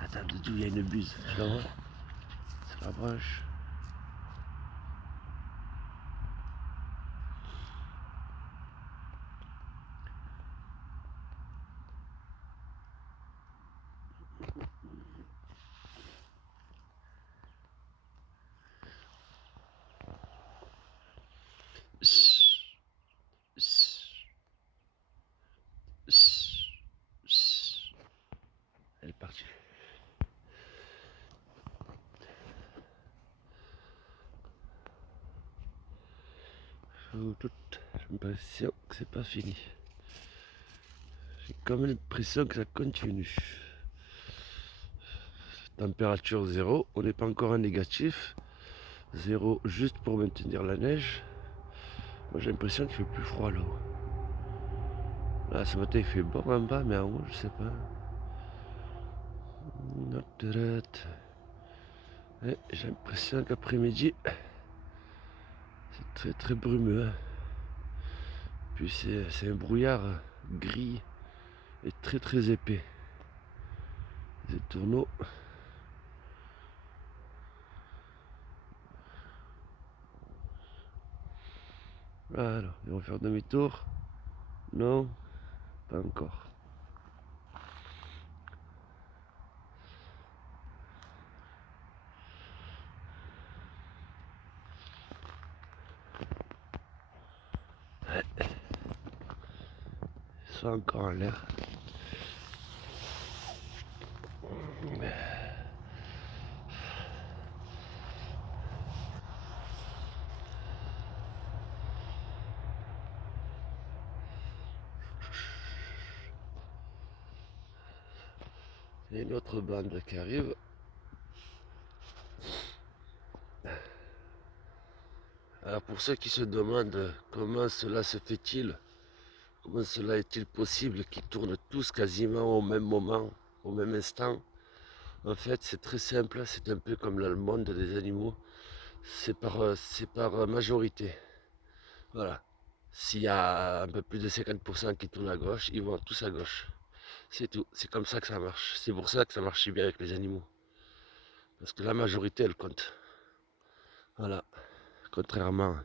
Attends, d'où il y a une buse, je la vois. C'est la branche. Elle est partie. J'ai toute l'impression que c'est pas fini. J'ai comme l'impression que ça continue. Température 0, on n'est pas encore en négatif. 0 juste pour maintenir la neige. Moi j'ai l'impression qu'il fait plus froid là-haut. Là ce matin il fait bon en bas, mais en haut je sais pas. Et j'ai l'impression qu'après-midi c'est très très brumeux. Puis c'est un brouillard gris et très très épais. Les tourneaux. Voilà, ils vont faire demi-tour. Non, pas encore. Ils sont encore en l'air. Il y a une autre bande qui arrive. Alors pour ceux qui se demandent comment cela se fait-il, comment cela est-il possible qu'ils tournent tous quasiment au même moment, au même instant, en fait c'est très simple, c'est un peu comme le monde des animaux, c'est par majorité. Voilà. S'il y a un peu plus de 50% qui tournent à gauche, ils vont tous à gauche. C'est tout. C'est comme ça que ça marche. C'est pour ça que ça marche si bien avec les animaux. Parce que la majorité, elle compte. Voilà. Contrairement.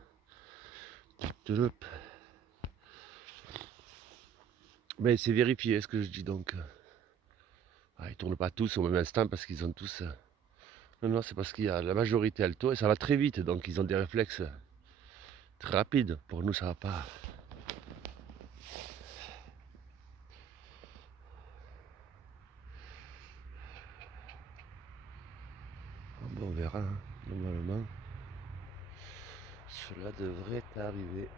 Mais c'est vérifié ce que je dis donc. Ah, ils tournent pas tous au même instant parce qu'ils ont tous. Non, non, c'est parce qu'il y a la majorité alto et ça va très vite. Donc ils ont des réflexes très rapides. Pour nous, ça va pas. Bon, on verra. Hein. Normalement, cela devrait arriver.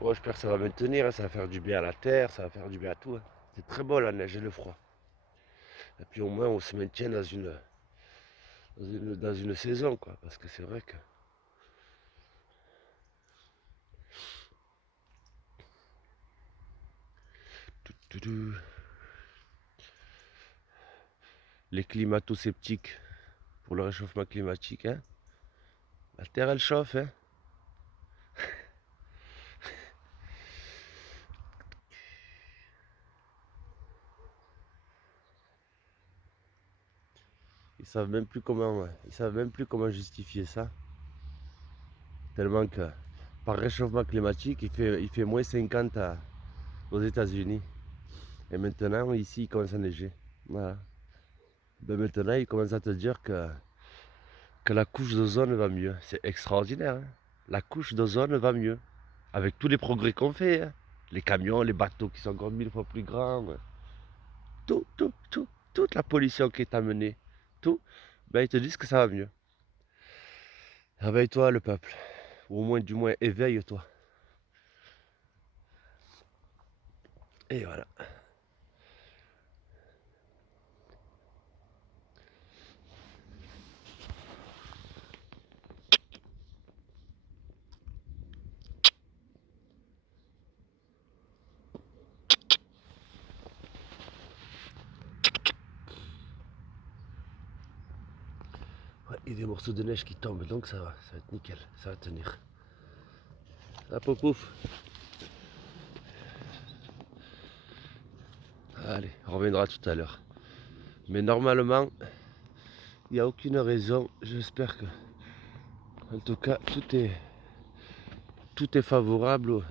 Bon, j'espère que ça va maintenir, hein, ça va faire du bien à la terre, ça va faire du bien à tout. Hein. C'est très beau la neige et le froid. Et puis au moins on se maintient dans une saison, quoi. Parce que c'est vrai que. Les climato-sceptiques pour le réchauffement climatique, hein. La terre elle chauffe, hein. Ils savent même plus comment, ouais. Ils savent même plus comment justifier ça. Tellement que par réchauffement climatique, il fait moins 50 aux États-Unis. Et maintenant, ici, il commence à neiger. Voilà. Ben maintenant, il commence à te dire que la couche d'ozone va mieux. C'est extraordinaire. Hein. La couche d'ozone va mieux. Avec tous les progrès qu'on fait. Hein. Les camions, les bateaux qui sont encore 1000 fois plus grands. Tout, tout, tout. Toute la pollution qui est amenée. Tout. Ben, ils te disent que ça va mieux. Réveille-toi, le peuple. Ou au moins, du moins, éveille-toi. Et voilà. et des morceaux de neige qui tombent, donc ça va être nickel, ça va tenir. Hop, pouf, pouf. Allez, on reviendra tout à l'heure. Mais normalement, il n'y a aucune raison, j'espère que, en tout cas, tout est favorable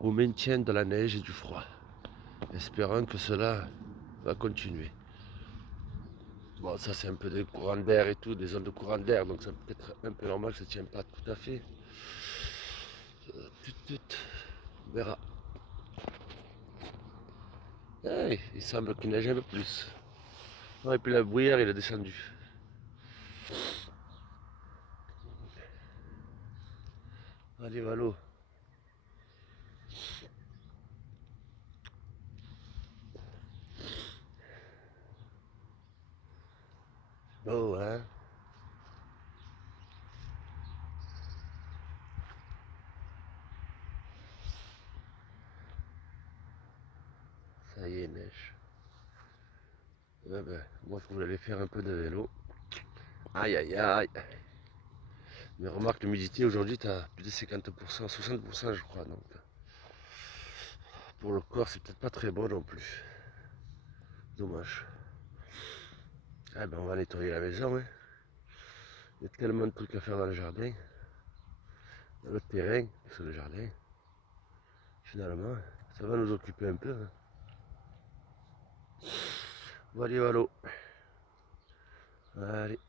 au maintien de la neige et du froid. Espérons que cela va continuer. Bon, ça c'est un peu des courants d'air et tout, des zones de courant d'air, donc ça peut être un peu normal que ça ne tient pas tout à fait. On verra. Hey, il semble qu'il neige un peu plus. Oh, et puis la bruyère il est descendu. Allez, Valo. Oh, hein. Ça y est, neige. Ouais, ben, moi je voulais aller faire un peu de vélo. Aïe, aïe, aïe. Mais remarque, l'humidité aujourd'hui, tu as plus de 50%, 60% je crois. Donc, pour le corps, c'est peut-être pas très bon non plus. Dommage. Ah ben, on va nettoyer la maison. Hein. Il y a tellement de trucs à faire dans le jardin, dans le terrain, sur le jardin. Finalement, ça va nous occuper un peu. Hein. Voilà, voilà. Allez.